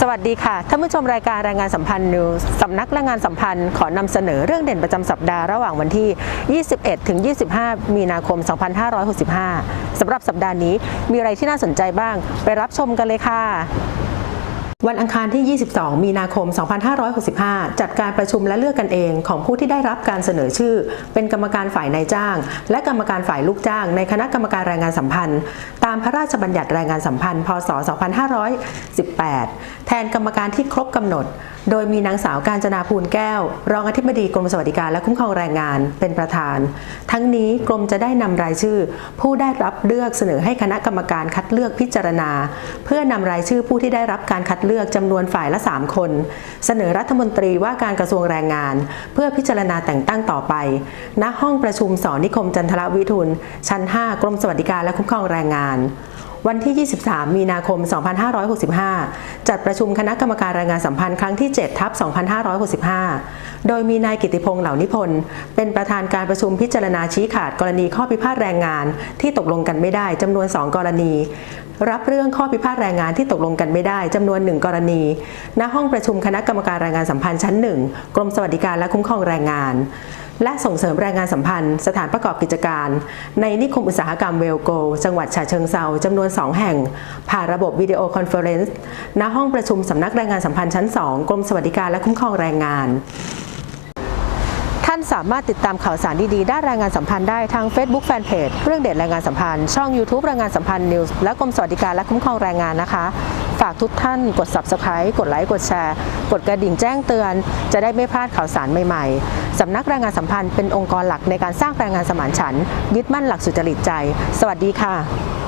สวัสดีค่ะท่านผู้ชมรายการรายงานสัมพันธ์นิวสำนักรายงานสัมพันธ์ขอนำเสนอเรื่องเด่นประจำสัปดาห์ระหว่างวันที่ 21 ถึง 25 มีนาคม 2565 สำหรับสัปดาห์นี้มีอะไรที่น่าสนใจบ้าง ไปรับชมกันเลยค่ะ วันอังคารที่ 22 มีนาคม 2565 จัดการประชุมและเลือกกันเองของผู้ที่ได้รับการเสนอชื่อ เป็นกรรมการฝ่ายนายจ้าง และกรรมการฝ่ายลูกจ้าง ในคณะกรรมการแรงงานสัมพันธ์ ตามพระราชบัญญัติแรงงานสัมพันธ์ พศ 2518 แทนกรรมการที่ครบกำหนด โดยมีนางสาวการจนาภูลแก้ว รองอธิบดีกรมสวัสดิการและคุ้มครองแรงงานเป็นประธาน ทั้งนี้กรมจะได้นำรายชื่อ ผู้ได้รับเลือกเสนอให้คณะกรรมการคัดเลือกพิจารณา เพื่อนำรายชื่อผู้ที่ได้รับการคัดเลือกือกจำนวนฝ่ายละ 3 คน เสนอรัฐมนตรีว่าการกระทรวงแรงงาน เพื่อพิจารณาแต่งตั้งต่อไป ณห้องประชุมสอนนิคมจันทรวิทุน ชั้น 5 กรมสวัสดิการและคุ้มครองแรงงาน วันที่ 23 มีนาคม 2565 จัดประชุมคณะกรรมการแรงงานสัมพันธ์ครั้งที่ 7 ทับ 2565 โดยมีนายกิติพงษ์เหล่านิพนธ์เป็นประธานการประชุมพิจารณาชี้ขาดกรณีข้อพิพาทแรงงานที่ตกลงกันไม่ได้จำนวน 2 กรณีรับเรื่องข้อพิพาทแรงงานที่ตกลงกันไม่ได้จำนวน1กรณี ณ ห้องประชุมคณะกรรมการแรงงานสัมพันธ์ชั้น1กรมสวัสดิการและคุ้มครองแรงงาน และส่งเสริมแรงงานสัมพันธ์ สถานประกอบกิจการ ในนิคมอุตสาหกรรมเวลโก จังหวัดฉะเชิงเซาจำนวน 2 แห่ง ผ่านระบบวิดีโอคอนเฟอเรนซ์ณห้องประชุมสำนักแรงงานสัมพันธ์ชั้น 2 กรมสวัสดิการและคุ้มครองแรงงาน ท่านสามารถติดตามข่าวสารดี ๆ ด้านแรงงานสัมพันธ์ได้ทาง Facebook Fanpage เรื่องเด็ดแรงงานสัมพันธ์ ช่อง YouTube แรงงานสัมพันธ์นิวส์และกรมสวัสดิการและคุ้มครองแรงงานนะคะ ฝากทุกท่านกด Subscribe กดไลค์กดแชร์กดกระดิ่งแจ้งเตือน จะได้ไม่พลาดข่าวสารใหม่ๆสำนักแรงงานสัมพันธ์เป็นองค์กรหลักในการสร้างแรงงานสมานฉันท์ยึดมั่นหลักสุจริตใจ สวัสดีค่ะ